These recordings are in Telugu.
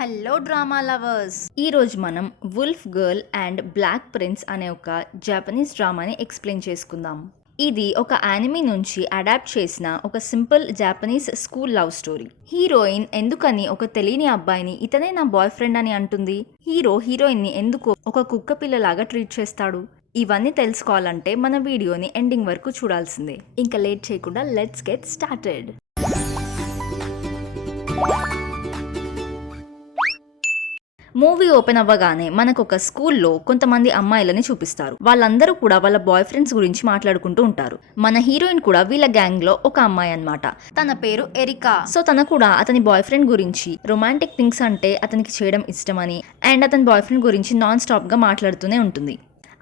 హలో డ్రామా లవర్స్, ఈరోజు మనం wolf girl and black prince అనే ఒక జపనీస్ డ్రామాని ఎక్స్ప్లెయిన్ చేసుకుందాం. ఇది ఒక యానిమీ నుంచి అడాప్ట్ చేసిన ఒక simple Japanese school love story. Heroine ఎందుకని ఒక తెలియని అబ్బాయిని ఇతనే నా బాయ్ ఫ్రెండ్ అని అంటుంది, హీరోయిన్ ని ఎందుకు ఒక కుక్క పిల్లలాగా ట్రీట్ చేస్తాడు, ఇవన్నీ తెలుసుకోవాలంటే మన వీడియోని ఎండింగ్ వరకు చూడాల్సిందే. ఇంకా లేట్ చేయకుండా let's get started. Movie open అవ్వగానే మనకు ఒక స్కూల్లో కొంతమంది అమ్మాయిలని చూపిస్తారు. వాళ్ళందరూ కూడా వాళ్ళ బాయ్ ఫ్రెండ్స్ గురించి మాట్లాడుకుంటూ ఉంటారు. మన హీరోయిన్ కూడా వీళ్ళ గ్యాంగ్ లో ఒక అమ్మాయి అన్నమాట. తన పేరు ఎరికా. సో తన కూడా అతని బాయ్ ఫ్రెండ్ గురించి రొమాంటిక్ థింగ్స్ అంటే అతనికి చేయడం ఇష్టమని అండ్ అతని బాయ్ ఫ్రెండ్ గురించి నాన్ స్టాప్ గా మాట్లాడుతూనే ఉంటుంది.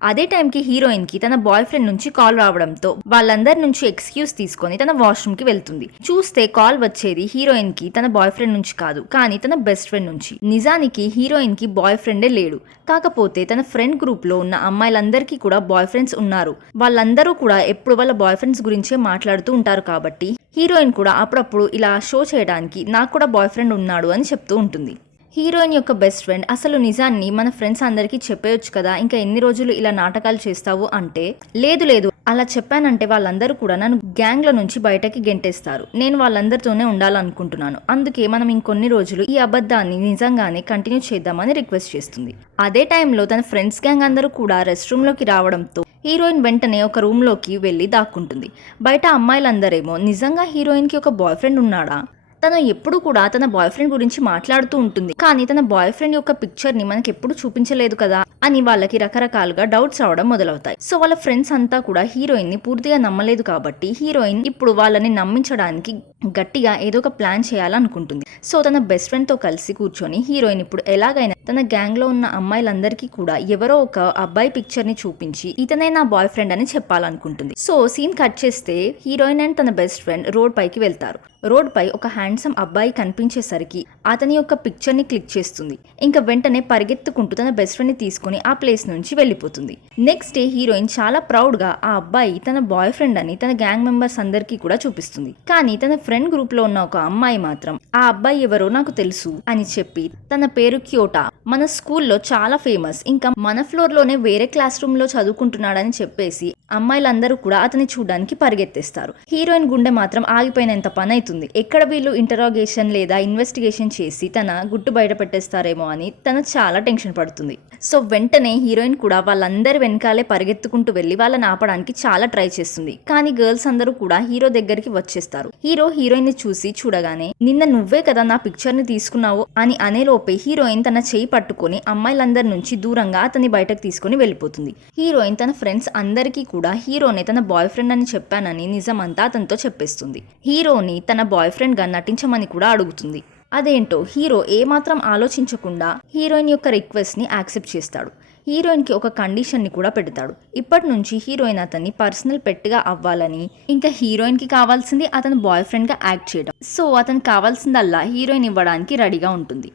అదే టైంకి హీరోయిన్ కి తన బాయ్ ఫ్రెండ్ నుంచి కాల్ రావడంతో వాళ్ళందరి నుంచి ఎక్స్క్యూజ్ తీసుకొని తన వాష్రూమ్ కి వెళ్తుంది. చూస్తే కాల్ వచ్చేది హీరోయిన్ కి తన బాయ్ ఫ్రెండ్ నుంచి కాదు, కానీ తన బెస్ట్ ఫ్రెండ్ నుంచి. నిజానికి హీరోయిన్ కి బాయ్ ఫ్రెండే లేడు, కాకపోతే తన ఫ్రెండ్ గ్రూప్ లో ఉన్న అమ్మాయిలందరికీ కూడా బాయ్ ఫ్రెండ్స్ ఉన్నారు. వాళ్ళందరూ కూడా ఎప్పుడు వాళ్ళ బాయ్ ఫ్రెండ్స్ గురించే మాట్లాడుతూ ఉంటారు. కాబట్టి హీరోయిన్ కూడా అప్పుడప్పుడు ఇలా షో చేయడానికి నాకు కూడా బాయ్ ఫ్రెండ్ ఉన్నాడు అని చెప్తూ ఉంటుంది. హీరోయిన్ యొక్క బెస్ట్ ఫ్రెండ్ అసలు నిజాన్ని మన ఫ్రెండ్స్ అందరికీ చెప్పేయొచ్చు కదా, ఇంకా ఎన్ని రోజులు ఇలా నాటకాలు చేస్తావు అంటే, లేదు అలా చెప్పానంటే వాళ్ళందరూ కూడా నన్ను గ్యాంగ్ల నుంచి బయటకి గెంటేస్తారు, నేను వాళ్ళందరితోనే ఉండాలనుకుంటున్నాను, అందుకే మనం ఇంకొన్ని రోజులు ఈ అబద్ధాన్ని నిజంగానే కంటిన్యూ చేద్దామని రిక్వెస్ట్ చేస్తుంది. అదే టైంలో తన ఫ్రెండ్స్ గ్యాంగ్ అందరూ కూడా రెస్ట్ రూమ్ లోకి రావడంతో హీరోయిన్ వెంటనే ఒక రూమ్ లోకి వెళ్ళి దాక్కుంటుంది. బయట అమ్మాయిలందరేమో నిజంగా హీరోయిన్ కి ఒక బాయ్ ఫ్రెండ్ ఉన్నాడా, తను ఎప్పుడు కూడా తన బాయ్ ఫ్రెండ్ గురించి మాట్లాడుతూ ఉంటుంది, కానీ తన బాయ్ ఫ్రెండ్ యొక్క పిక్చర్ ని మనకి ఎప్పుడు చూపించలేదు కదా అని వాళ్ళకి రకరకాలుగా డౌట్స్ రావడం మొదలవుతాయి. సో వాళ్ళ ఫ్రెండ్స్ అంతా కూడా హీరోయిన్ ని పూర్తిగా నమ్మలేదు కాబట్టి హీరోయిన్ ఇప్పుడు వాళ్ళని నమ్మించడానికి గట్టిగా ఏదో ఒక ప్లాన్ చేయాలనుకుంటుంది. సో తన బెస్ట్ ఫ్రెండ్ తో కలిసి కూర్చొని హీరోయిన్ ఇప్పుడు ఎలాగైనా తన గ్యాంగ్ లో ఉన్న అమ్మాయిలందరికీ కూడా ఎవరో ఒక అబ్బాయి పిక్చర్ ని చూపించి ఇతనే నా బాయ్ ఫ్రెండ్ అని చెప్పాలనుకుంటుంది. సో సీన్ కట్ చేస్తే హీరోయిన్ అండ్ తన బెస్ట్ ఫ్రెండ్ రోడ్ పైకి వెళ్తారు. రోడ్ పై ఒక హ్యాండ్సమ్ అబ్బాయి కనిపించేసరికి అతని యొక్క పిక్చర్ ని క్లిక్ చేస్తుంది. ఇంకా వెంటనే పరిగెత్తుకుంటూ తన బెస్ట్ ఫ్రెండ్ ని తీసుకుని ఆ ప్లేస్ నుంచి వెళ్ళిపోతుంది. నెక్స్ట్ డే హీరోయిన్ చాలా ప్రౌడ్ గా ఆ అబ్బాయి తన బాయ్ ఫ్రెండ్ అని తన గ్యాంగ్ మెంబర్స్ అందరికీ కూడా చూపిస్తుంది. కానీ తన ఫ్రెండ్ గ్రూప్ లో ఉన్న ఒక అమ్మాయి మాత్రం ఆ అబ్బాయి ఎవరో నాకు తెలుసు అని చెప్పి, తన పేరు క్యోటా, మన స్కూల్లో చాలా ఫేమస్, ఇంకా మన ఫ్లోర్ లోనే వేరే క్లాస్ రూమ్ లో చదువుకుంటున్నాడని చెప్పేసి అమ్మాయిలందరూ కూడా అతని చూడడానికి పరిగెత్తేస్తారు. హీరోయిన్ గుండె మాత్రం ఆగిపోయినంత పని అవుతుంది. ఎక్కడ వీళ్ళు ఇంటరాగేషన్ లేదా ఇన్వెస్టిగేషన్ చేసి తన గుట్టు బయట పెట్టేస్తారేమో అని తను చాలా టెన్షన్ పడుతుంది. సో వెంటనే హీరోయిన్ కూడా వాళ్ళందరి వెనకాలే పరిగెత్తుకుంటూ వెళ్లి వాళ్ళని ఆపడానికి చాలా ట్రై చేస్తుంది. కానీ గర్ల్స్ అందరూ కూడా హీరో దగ్గరికి వచ్చేస్తారు. హీరోయిన్ ని చూడగానే నిన్న నువ్వే కదా నా పిక్చర్ ని తీసుకున్నావు అని అనేలోపే హీరోయిన్ తన చేయి పట్టుకొని అమ్మాయిలందరి నుంచి దూరంగా అతని బయటకు తీసుకుని వెళ్ళిపోతుంది. హీరోయిన్ తన ఫ్రెండ్స్ అందరికీ కూడా హీరోనే తన బాయ్ ఫ్రెండ్ అని చెప్పానని నిజమంతా అతనితో చెప్పేస్తుంది. హీరోని తన బాయ్ ఫ్రెండ్ గా నటించమని కూడా అడుగుతుంది. అదేంటో హీరో ఏమాత్రం ఆలోచించకుండా హీరోయిన్ యొక్క రిక్వెస్ట్ ని యాక్సెప్ట్ చేస్తాడు. హీరోయిన్ కి ఒక కండిషన్ ని కూడా పెడతాడు. ఇప్పటి నుంచి హీరోయిన్ అతన్ని పర్సనల్ పెట్ గా అవ్వాలని, ఇంకా హీరోయిన్ కి కావాల్సింది అతను బాయ్ ఫ్రెండ్ గా యాక్ట్ చేయడం. సో అతనికి కావాల్సిందల్లా హీరోయిన్ ఇవ్వడానికి రెడీగా ఉంటుంది.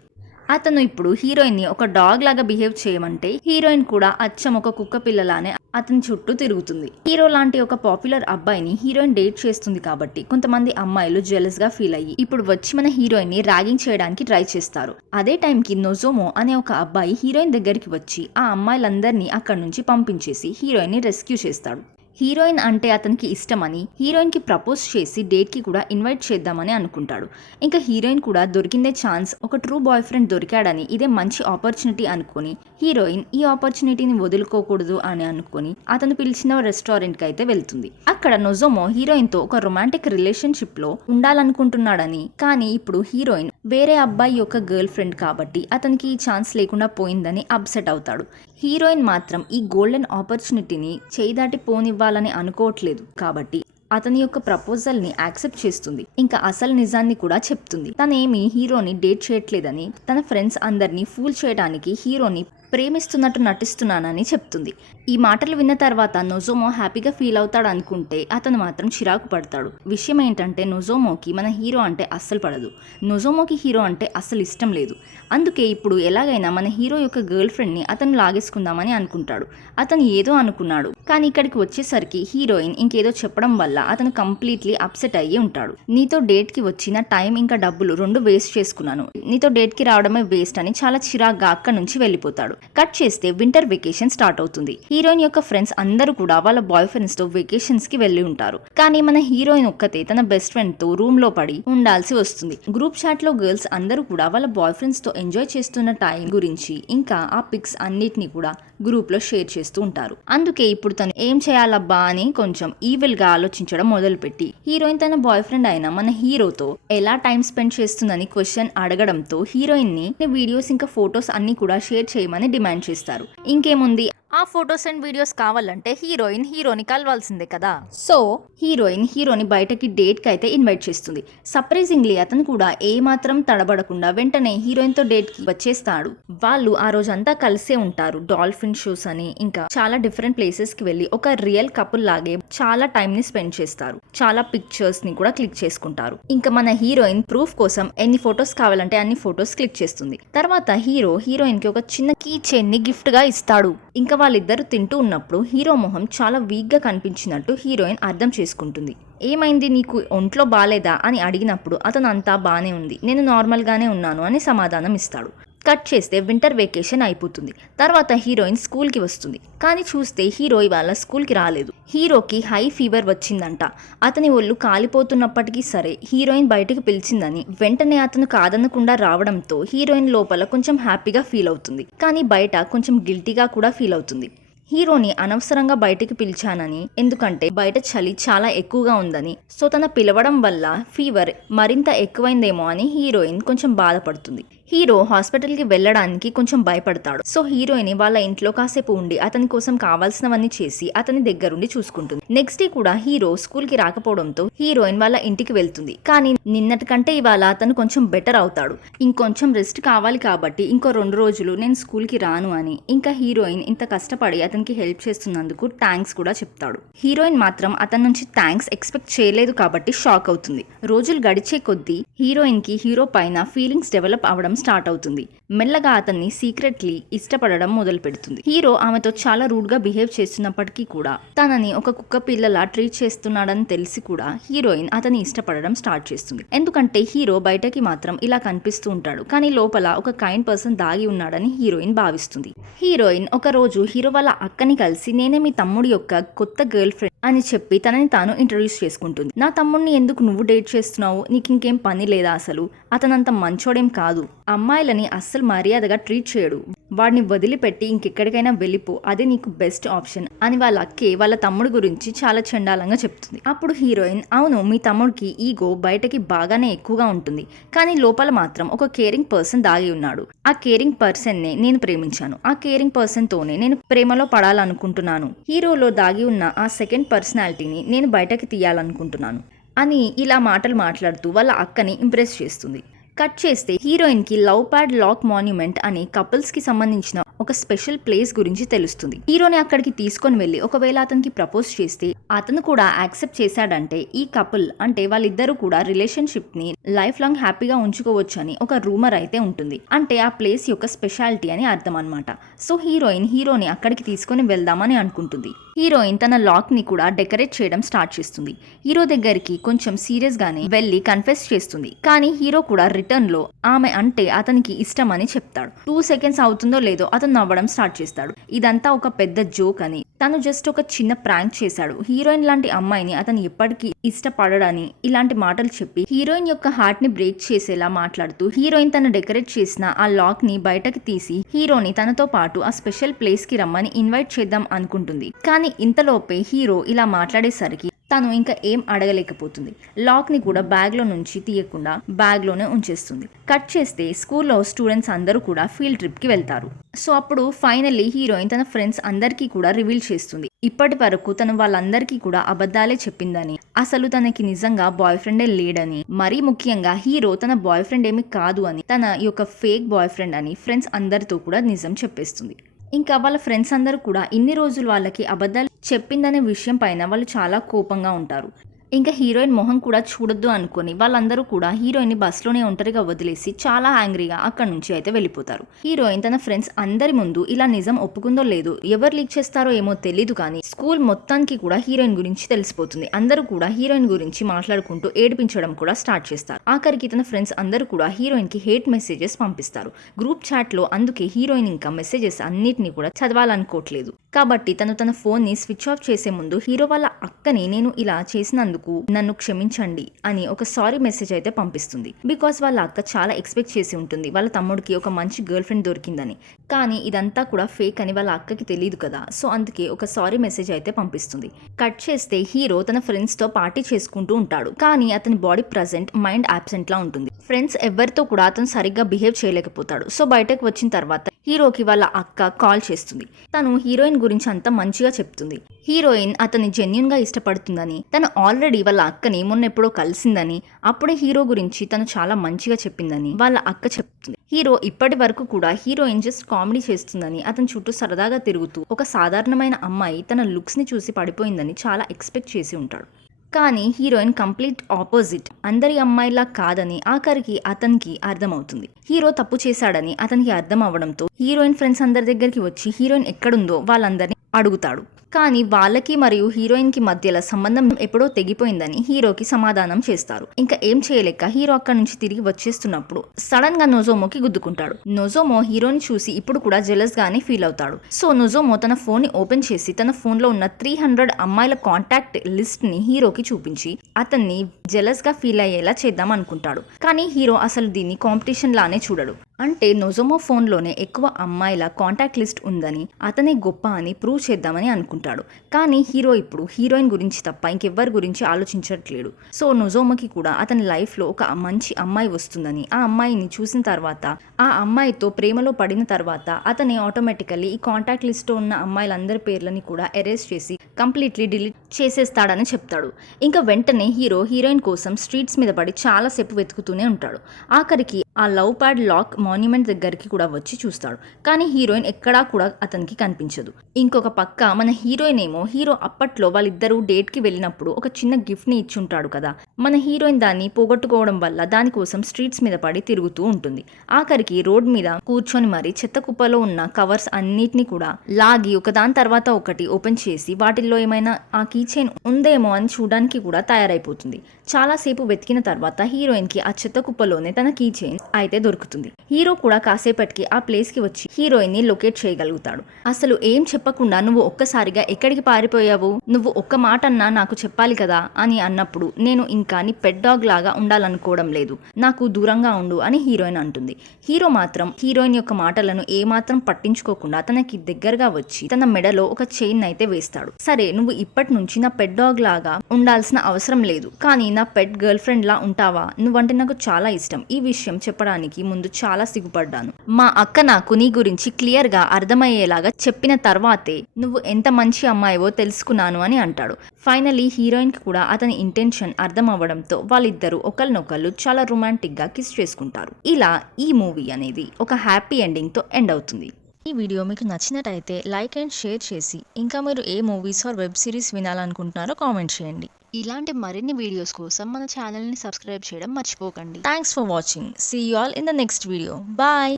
అతను ఇప్పుడు హీరోయిన్ ని ఒక డాగ్ లాగా బిహేవ్ చేయమంటే హీరోయిన్ కూడా అచ్చం ఒక కుక్క పిల్లలానే అతని చుట్టూ తిరుగుతుంది. హీరో లాంటి ఒక పాపులర్ అబ్బాయిని హీరోయిన్ డేట్ చేస్తుంది కాబట్టి కొంతమంది అమ్మాయిలు జెలస్ గా ఫీల్ అయ్యి ఇప్పుడు వచ్చి మన హీరోయిన్ ని ర్యాగింగ్ చేయడానికి ట్రై చేస్తారు. అదే టైంకి నొజోమో అనే ఒక అబ్బాయి హీరోయిన్ దగ్గరికి వచ్చి ఆ అమ్మాయిలందరినీ అక్కడి నుంచి పంపించేసి హీరోయిన్ ని రెస్క్యూ చేస్తాడు. హీరోయిన్ అంటే అతనికి ఇష్టమని హీరోయిన్ కి ప్రపోజ్ చేసి డేట్ కి కూడా ఇన్వైట్ చేద్దామని అనుకుంటాడు. ఇంకా హీరోయిన్ కూడా దొరికిందే ఛాన్స్, ఒక ట్రూ బాయ్ ఫ్రెండ్ దొరికాడని ఇదే మంచి ఆపర్చునిటీ అనుకుని హీరోయిన్ ఈ ఆపర్చునిటీని వదులుకోకూడదు అని అనుకుని అతను పిలిచిన రెస్టారెంట్ కి అయితే వెళ్తుంది. అక్కడ నొజోమో హీరోయిన్ తో ఒక రొమాంటిక్ రిలేషన్షిప్ లో ఉండాలనుకుంటున్నాడని, కానీ ఇప్పుడు హీరోయిన్ వేరే అబ్బాయి యొక్క గర్ల్ ఫ్రెండ్ కాబట్టి అతనికి ఈ ఛాన్స్ లేకుండా పోయిందని అప్సెట్ అవుతాడు. హీరోయిన్ మాత్రం ఈ గోల్డెన్ ఆపర్చునిటీని చేయి దాటి పోనివ్వాలని అనుకోవట్లేదు కాబట్టి అతని యొక్క ప్రపోజల్ ని యాక్సెప్ట్ చేస్తుంది. ఇంకా అసలు నిజాన్ని కూడా చెప్తుంది. తనేమి హీరోని డేట్ చేయట్లేదని, తన ఫ్రెండ్స్ అందరినీ ఫూల్ చేయడానికి హీరోని ప్రేమిస్తున్నట్టు నటిస్తున్నానని చెప్తుంది. ఈ మాటలు విన్న తర్వాత నొజోమో హ్యాపీగా ఫీల్ అవుతాడు అనుకుంటే అతను మాత్రం చిరాకు పడతాడు. విషయం ఏంటంటే నొజోమోకి మన హీరో అంటే అస్సలు పడదు. నొజోమోకి హీరో అంటే అస్సలు ఇష్టం లేదు. అందుకే ఇప్పుడు ఎలాగైనా మన హీరో యొక్క గర్ల్ ఫ్రెండ్ని అతను లాగేసుకుందామని అనుకుంటాడు. అతను ఏదో అనుకున్నాడు, కానీ ఇక్కడికి వచ్చేసరికి హీరోయిన్ ఇంకేదో చెప్పడం వల్ల అతను కంప్లీట్లీ అప్సెట్ అయ్యి ఉంటాడు. నీతో డేట్కి వచ్చిన టైం ఇంకా డబ్బులు 2 వేస్ట్ చేసుకున్నాను, నీతో డేట్కి రావడమే వేస్ట్ అని చాలా చిరాగ్గా అక్కడి నుంచి వెళ్ళిపోతాడు. కట్ చేస్తే వింటర్ వెకేషన్ స్టార్ట్ అవుతుంది. హీరోయిన్ యొక్క ఫ్రెండ్స్ అందరూ కూడా వాళ్ళ బాయ్ ఫ్రెండ్స్ తో వెకేషన్స్ కి వెళ్లి ఉంటారు. కానీ మన హీరోయిన్ ఒక్కతే తన బెస్ట్ ఫ్రెండ్ తో రూమ్ లో పడి ఉండాల్సి వస్తుంది. గ్రూప్ చాట్ లో గర్ల్స్ అందరూ కూడా వాళ్ళ బాయ్ ఫ్రెండ్స్ తో ఎంజాయ్ చేస్తున్న టైం గురించి ఇంకా ఆ పిక్స్ అన్నిటిని కూడా గ్రూప్ లో షేర్ చేస్తూ ఉంటారు. అందుకే ఇప్పుడు తను ఏం చేయాలబ్బా అని కొంచెం ఈవిల్ గా ఆలోచించడం మొదలుపెట్టి హీరోయిన్ తన బాయ్ ఫ్రెండ్ అయిన మన హీరోతో ఎలా టైం స్పెండ్ చేస్తుందని క్వశ్చన్ అడగడంతో హీరోయిన్ ని వీడియోస్ ఇంకా ఫొటోస్ అన్ని కూడా షేర్ చేయమని డిమాండ్ చేస్తారు. ఇంకేముంది, ఆ ఫొటోస్ అండ్ వీడియోస్ కావాలంటే హీరోయిన్ హీరోని కలవాల్సిందే కదా. సో హీరోయిన్ హీరోని బయటకి డేట్ కి అయితే ఇన్వైట్ చేస్తుంది. సర్ప్రైజింగ్లీ అతను కూడా ఏ మాత్రం తడబడకుండా వెంటనే హీరోయిన్ తో డేట్ కి వచ్చేస్తాడు. వాళ్ళు ఆ రోజంతా కలిసే ఉంటారు. డాల్ఫిన్ షోస్ అని ఇంకా చాలా డిఫరెంట్ ప్లేసెస్ కి వెళ్ళి ఒక రియల్ కపుల్ లాగే చాలా టైం ని స్పెండ్ చేస్తారు. చాలా పిక్చర్స్ ని కూడా క్లిక్ చేసుకుంటారు. ఇంకా మన హీరోయిన్ ప్రూఫ్ కోసం ఎన్ని ఫొటోస్ కావాలంటే అన్ని ఫొటోస్ క్లిక్ చేస్తుంది. తర్వాత హీరో హీరోయిన్ కి ఒక చిన్న కీ చైన్ ని గిఫ్ట్ గా ఇస్తాడు. ఇంకా వాళ్ళిద్దరు తింటూ ఉన్నప్పుడు హీరో మొహం చాలా వీక్ గా కనిపించినట్టు హీరోయిన్ అర్థం చేసుకుంటుంది. ఏమైంది, నీకు ఒంట్లో బాలేదా అని అడిగినప్పుడు అతను అంతా బానే ఉంది, నేను నార్మల్ గానే ఉన్నాను అని సమాధానం ఇస్తాడు. కట్ చేస్తే వింటర్ వెకేషన్ అయిపోతుంది. తర్వాత హీరోయిన్ స్కూల్కి వస్తుంది. కానీ చూస్తే హీరో ఇవాళ స్కూల్కి రాలేదు. హీరోకి హై ఫీవర్ వచ్చిందంట. అతని ఒళ్ళు కాలిపోతున్నప్పటికీ సరే హీరోయిన్ బయటకు పిలిచిందని వెంటనే అతను కాదనకుండా రావడంతో హీరోయిన్ లోపల కొంచెం హ్యాపీగా ఫీల్ అవుతుంది. కానీ బయట కొంచెం గిల్టీగా కూడా ఫీల్ అవుతుంది. హీరోని అనవసరంగా బయటికి పిలిచానని, ఎందుకంటే బయట చలి చాలా ఎక్కువగా ఉందని, సో తన పిలవడం వల్ల ఫీవర్ మరింత ఎక్కువైందేమో అని హీరోయిన్ కొంచెం బాధపడుతుంది. హీరో హాస్పిటల్కి వెళ్ళడానికి కొంచెం భయపడతాడు. సో హీరోయిన్ వాళ్ళ ఇంట్లో కాసేపు ఉండి అతని కోసం కావాల్సినవన్నీ చేసి అతని దగ్గరుండి చూసుకుంటుంది. నెక్స్ట్ డే కూడా హీరో స్కూల్కి రాకపోవడంతో హీరోయిన్ వాళ్ళ ఇంటికి వెళ్తుంది. కానీ నిన్నటి కంటే ఇవాళ అతను కొంచెం బెటర్ అవుతాడు. ఇంకొంచెం రెస్ట్ కావాలి కాబట్టి ఇంకో 2 రోజులు నేను స్కూల్కి రాను అని, ఇంకా హీరోయిన్ ఇంత కష్టపడి అతనికి హెల్ప్ చేస్తున్నందుకు థ్యాంక్స్ కూడా చెప్తాడు. హీరోయిన్ మాత్రం అతని నుంచి థ్యాంక్స్ ఎక్స్పెక్ట్ చేయలేదు కాబట్టి షాక్ అవుతుంది. రోజులు గడిచే కొద్దీ హీరోయిన్ కి హీరో పైన ఫీలింగ్స్ డెవలప్ అవడం స్టార్ట్ అవుతుంది. మెల్లగా అతన్ని సీక్రెట్లీ ఇష్టపడడం మొదలు పెడుతుంది. హీరో ఆమెతో చాలా రూడ్ గా బిహేవ్ చేస్తున్నప్పటికీ కూడా తనని ఒక కుక్క పిల్లలా ట్రీట్ చేస్తున్నాడని తెలిసి కూడా హీరోయిన్ అతన్ని ఇష్టపడడం స్టార్ట్ చేస్తుంది. ఎందుకంటే హీరో బయటకి మాత్రం ఇలా కనిపిస్తూ ఉంటాడు, కానీ లోపల ఒక కైండ్ పర్సన్ దాగి ఉన్నాడని హీరోయిన్ భావిస్తుంది. హీరోయిన్ ఒక రోజు హీరో వాళ్ళ అక్కని కలిసి నేనే మీ తమ్ముడి యొక్క కొత్త గర్ల్ ఫ్రెండ్ అని చెప్పి తనని తాను ఇంట్రడ్యూస్ చేసుకుంటుంది. నా తమ్ముడిని ఎందుకు నువ్వు డేట్ చేస్తున్నావు, నీకు ఇంకేం పని లేదా, అసలు అతనంత మంచోడేం కాదు, అమ్మాయిలని అస్సలు మర్యాదగా ట్రీట్ చేయడు, వాడిని వదిలిపెట్టి ఇంకెక్కడికైనా వెళ్ళిపో, అదే నీకు బెస్ట్ ఆప్షన్ అని వాళ్ళ అక్కే వాళ్ళ తమ్ముడు గురించి చాలా చండాలంగా చెప్తుంది. అప్పుడు హీరోయిన్, అవును మీ తమ్ముడికి ఈగో బయటకి బాగానే ఎక్కువగా ఉంటుంది, కానీ లోపల మాత్రం ఒక కేరింగ్ పర్సన్ దాగి ఉన్నాడు. ఆ కేరింగ్ పర్సన్ నే నేను ప్రేమించాను, ఆ కేరింగ్ పర్సన్ తోనే నేను ప్రేమలో పడాలనుకుంటున్నాను, హీరోలో దాగి ఉన్న ఆ సెకండ్ పర్సనాలిటీని నేను బయటకి తీయాలనుకుంటున్నాను అని ఇలా మాటలు మాట్లాడుతూ వాళ్ళ అక్కని ఇంప్రెస్ చేస్తుంది. కట్ చేస్తే హీరోయిన్ కి లవ్ ప్యాడ్ లాక్ మాన్యుమెంట్ అనే కపుల్స్ కి సంబంధించిన ఒక స్పెషల్ ప్లేస్ గురించి తెలుస్తుంది. హీరోని అక్కడికి తీసుకొని వెళ్ళి ఒకవేళ అతనికి ప్రపోజ్ చేస్తే అతను కూడా యాక్సెప్ట్ చేశాడంటే ఈ కపుల్ అంటే వాళ్ళిద్దరూ కూడా రిలేషన్షిప్ ని లైఫ్ లాంగ్ హ్యాపీగా ఉంచుకోవచ్చు అని ఒక రూమర్ అయితే ఉంటుంది. అంటే ఆ ప్లేస్ యొక్క స్పెషాలిటీ అని అర్థం అన్నమాట. సో హీరోయిన్ హీరోని అక్కడికి తీసుకొని వెళ్దామని అనుకుంటుంది. హీరోయిన్ తన లాక్ ని కూడా డెకరేట్ చేయడం స్టార్ట్ చేస్తుంది. హీరో దగ్గరికి కొంచెం సీరియస్ గానే వెళ్లి కన్ఫెస్ చేస్తుంది. కానీ హీరో కూడా రిటర్న్ లో ఆమె అంటే అతనికి ఇష్టం అని చెప్తాడు. 2 సెకండ్స్ అవుతుందో లేదో అతను నవ్వడం స్టార్ట్ చేస్తాడు. ఇదంతా ఒక పెద్ద జోక్ అని, తను జస్ట్ ఒక చిన్న ప్రాంక్ చేశాడు, హీరోయిన్ లాంటి అమ్మాయిని అతను ఎప్పటికీ ఇష్టపడడని ఇలాంటి మాటలు చెప్పి హీరోయిన్ యొక్క హార్ట్ ని బ్రేక్ చేసేలా మాట్లాడుతూ హీరోయిన్ తను డెకరేట్ చేసిన ఆ లాక్ ని బయటకి తీసి హీరోని తనతో పాటు ఆ స్పెషల్ ప్లేస్ కి రమ్మని ఇన్వైట్ చేద్దాం అనుకుంటుంది. కానీ ఇంతలోపే హీరో ఇలా మాట్లాడేసరికి తను ఇంకా ఏం అడగలేకపోతుంది. లాక్ని కూడా బ్యాగ్లో నుంచి తీయకుండా బ్యాగ్లోనే ఉంచేస్తుంది. కట్ చేస్తే స్కూల్లో స్టూడెంట్స్ అందరూ కూడా ఫీల్డ్ ట్రిప్కి వెళ్తారు. సో అప్పుడు ఫైనల్లీ హీరోయిన్ తన ఫ్రెండ్స్ అందరికీ కూడా రివీల్ చేస్తుంది. ఇప్పటి వరకు తను వాళ్ళందరికీ కూడా అబద్ధాలే చెప్పిందని, అసలు తనకి నిజంగా బాయ్ ఫ్రెండే లేడని, మరీ ముఖ్యంగా హీరో తన బాయ్ ఫ్రెండ్ ఏమి కాదు అని, తన యొక్క ఫేక్ బాయ్ ఫ్రెండ్ అని ఫ్రెండ్స్ అందరితో కూడా నిజం చెప్పేస్తుంది. ఇంకా వాళ్ళ ఫ్రెండ్స్ అందరూ కూడా ఇన్ని రోజులు వాళ్ళకి అబద్ధాలు చెప్పిందనే విషయం పైన వాళ్ళు చాలా కోపంగా ఉంటారు. ఇంకా హీరోయిన్ మొహం కూడా చూడొద్దు అనుకుని వాళ్ళందరూ కూడా హీరోయిన్ ని బస్లోనే ఒంటరిగా వదిలేసి చాలా యాంగ్రీగా అక్కడి నుంచి అయితే వెళ్ళిపోతారు. హీరోయిన్ తన ఫ్రెండ్స్ అందరి ముందు ఇలా నిజం ఒప్పుకుందో లేదో, ఎవరు లీక్ చేస్తారో ఏమో తెలీదు కానీ స్కూల్ మొత్తానికి కూడా హీరోయిన్ గురించి తెలిసిపోతుంది. అందరూ కూడా హీరోయిన్ గురించి మాట్లాడుకుంటూ ఏడిపించడం కూడా స్టార్ట్ చేస్తారు. ఆఖరికి తన ఫ్రెండ్స్ అందరూ కూడా హీరోయిన్ కి హేట్ మెసేజెస్ పంపిస్తారు గ్రూప్ చాట్ లో. అందుకే హీరోయిన్ ఇంకా మెసేజెస్ అన్నిటిని కూడా చదవాలనుకోవట్లేదు. కాబట్టి తన ఫోన్ ని స్విచ్ ఆఫ్ చేసే ముందు హీరో వాళ్ళ అక్కని నేను ఇలా చేసినందుకు నన్ను క్షమించండి అని ఒక సారీ మెసేజ్ అయితే పంపిస్తుంది. బికాస్ వాళ్ళ అక్క చాలా ఎక్స్పెక్ట్ చేసి ఉంటుంది వాళ్ళ తమ్ముడికి ఒక మంచి గర్ల్ ఫ్రెండ్ దొరికిందని. కానీ ఇదంతా కూడా ఫేక్ అని వాళ్ళ అక్కకి తెలియదు కదా. సో అందుకే ఒక సారీ మెసేజ్ అయితే పంపిస్తుంది. కట్ చేస్తే హీరో తన ఫ్రెండ్స్ తో పార్టీ చేసుకుంటూ ఉంటాడు. కానీ అతని బాడీ ప్రెజెంట్, మైండ్ అబ్సెంట్ లా ఉంటుంది. ఫ్రెండ్స్ ఎవరితో కూడా అతను సరిగ్గా బిహేవ్ చేయలేకపోతాడు. సో బయటకు వచ్చిన తర్వాత హీరోకి వాళ్ళ అక్క కాల్ చేస్తుంది. తను హీరోయిన్ గురించి అంతా మంచిగా చెప్తుంది. హీరోయిన్ అతన్ని జెన్యున్ గా ఇష్టపడుతుందని, తను ఆల్రెడీ వాళ్ళ అక్కని మొన్న ఎప్పుడో కలిసిందని, అప్పుడే హీరో గురించి తను చాలా మంచిగా చెప్పిందని వాళ్ళ అక్క చెప్తుంది. హీరో ఇప్పటి వరకు కూడా హీరోయిన్ జస్ట్ కామెడీ చేస్తుందని, అతని చుట్టూ సరదాగా తిరుగుతూ ఒక సాధారణమైన అమ్మాయి తన లుక్స్ ని చూసి పడిపోయిందని చాలా ఎక్స్పెక్ట్ చేసి ఉంటాడు. కానీ హీరోయిన్ కంప్లీట్ ఆపోజిట్, అందరి అమ్మాయిలా కాదని ఆఖరికి అతనికి అర్థమవుతుంది. హీరో తప్పు చేశాడని అతనికి అర్థం అవడంతో హీరోయిన్ ఫ్రెండ్స్ అందరి దగ్గరికి వచ్చి హీరోయిన్ ఎక్కడుందో వాళ్ళందరినీ అడుగుతాడు. కానీ వాళ్ళకి మరియు హీరోయిన్ కి మధ్యలో సంబంధం ఎప్పుడో తెగిపోయిందని హీరోకి సమాధానం చేస్తారు. ఇంకా ఏం చేయలేక హీరో అక్కడి నుంచి తిరిగి వచ్చేస్తున్నప్పుడు సడన్ గా నొజోమోకి గుద్దుకుంటాడు. నొజోమో హీరోని చూసి ఇప్పుడు కూడా జెలస్ గానే ఫీల్ అవుతాడు. సో నొజోమో తన ఫోన్ ని ఓపెన్ చేసి తన ఫోన్ లో ఉన్న 300 అమ్మాయిల కాంటాక్ట్ లిస్ట్ ని హీరోకి చూపించి అతన్ని జెలస్ గా ఫీల్ అయ్యేలా చేద్దాం అనుకుంటాడు. కానీ హీరో అసలు దీన్ని కాంపిటీషన్ లానే చూడడు. అంటే నొజోమో ఫోన్ లోనే ఎక్కువ అమ్మాయిల కాంటాక్ట్ లిస్ట్ ఉందని, అతనే గొప్ప అని ప్రూవ్ చేద్దామని అనుకుంటాడు. కానీ హీరో ఇప్పుడు హీరోయిన్ గురించి తప్ప ఇంకెవ్వరి గురించి ఆలోచించట్లేడు. సో నొజోమోకి కూడా అతని లైఫ్ లో ఒక మంచి అమ్మాయి వస్తుందని, ఆ అమ్మాయిని చూసిన తర్వాత ఆ అమ్మాయితో ప్రేమలో పడిన తర్వాత అతనే ఆటోమేటికల్లీ ఈ కాంటాక్ట్ లిస్ట్ లో ఉన్న అమ్మాయిలందరి పేర్లని కూడా ఎరేజ్ చేసి కంప్లీట్లీ డిలీట్ చేసేస్తాడని చెప్తాడు. ఇంకా వెంటనే హీరో హీరోయిన్ కోసం స్ట్రీట్స్ మీద పడి చాలా సేపు వెతుకుతూనే ఉంటాడు. ఆఖరికి ఆ లవ్ ప్యాడ్ లాక్ మాన్యుమెంట్ దగ్గరికి కూడా వచ్చి చూస్తాడు. కానీ హీరోయిన్ ఎక్కడా కూడా అతనికి కనిపించదు. ఇంకొక పక్క మన హీరోయిన్ ఏమో హీరో అప్పట్లో వాళ్ళిద్దరూ డేట్ కి వెళ్ళినప్పుడు ఒక చిన్న గిఫ్ట్ ని ఇచ్చుంటాడు కదా, మన హీరోయిన్ దాన్ని పోగొట్టుకోవడం వల్ల దానికోసం స్ట్రీట్స్ మీద పడి తిరుగుతూ ఉంటుంది. ఆఖరికి రోడ్ మీద కూర్చొని మరి చెత్త కుప్పలో ఉన్న కవర్స్ అన్నిటిని కూడా లాగి ఒకదాని తర్వాత ఒకటి ఓపెన్ చేసి వాటిల్లో ఏమైనా ఆ కీ చైన్ ఉందేమో అని చూడడానికి కూడా తయారైపోతుంది. చాలా సేపు వెతికిన తర్వాత హీరోయిన్ కి ఆ చెత్త కుప్పలోనే తన కీ చైన్ అయితే దొరుకుతుంది. హీరో కూడా కాసేపటికి ఆ ప్లేస్ కి వచ్చి హీరోయిన్ ని లొకేట్ చేయగలుగుతాడు. అసలు ఏం చెప్పకుండా నువ్వు ఒక్కసారిగా ఎక్కడికి పారిపోయావు, నువ్వు ఒక్క మాట అన్నా నాకు చెప్పాలి కదా అని అన్నప్పుడు నేను ఇంకా నీ పెట్ డాగ్ లాగా ఉండాలనుకోవడం లేదు, నాకు దూరంగా ఉండు అని హీరోయిన్ అంటుంది. హీరో మాత్రం హీరోయిన్ యొక్క మాటలను ఏమాత్రం పట్టించుకోకుండా తనకి దగ్గరగా వచ్చి తన మెడలో ఒక చైన్ అయితే వేస్తాడు. సరే నువ్వు ఇప్పటి నుంచి నా పెట్ డాగ్ లాగా ఉండాల్సిన అవసరం లేదు, కానీ నా పెట్ గర్ల్ ఫ్రెండ్ లా ఉంటావా, నువ్వంటే నాకు చాలా ఇష్టం. ఈ విషయం చెప్పడానికి ముందు చాలా సిగ్గుపడ్డాను. మా అక్క నాకు నీ గురించి క్లియర్ గా అర్థమయ్యేలాగా చెప్పిన తర్వాతే నువ్వు ఎంత మంచి అమ్మాయివో తెలుసుకున్నాను అని అంటాడు. ఫైనలీ హీరోయిన్ కి కూడా అతని ఇంటెన్షన్ అర్థం అవ్వడంతో వాళ్ళిద్దరూ ఒకరినొకళ్ళు చాలా రొమాంటిక్ గా కిస్ చేసుకుంటారు. ఇలా ఈ మూవీ అనేది ఒక హ్యాపీ ఎండింగ్ తో ఎండ్ అవుతుంది. ఈ వీడియో మీకు నచ్చినట్టయితే లైక్ అండ్ షేర్ చేసి ఇంకా మీరు ఏ మూవీస్ ఆర్ వెబ్ సిరీస్ వినాలనుకుంటున్నారో కామెంట్ చేయండి. ఇలాంటి మరిన్ని వీడియోస్ కోసం మన ఛానల్ని సబ్స్క్రైబ్ చేయడం మర్చిపోకండి. Thanks for watching. See you all in the next video. Bye.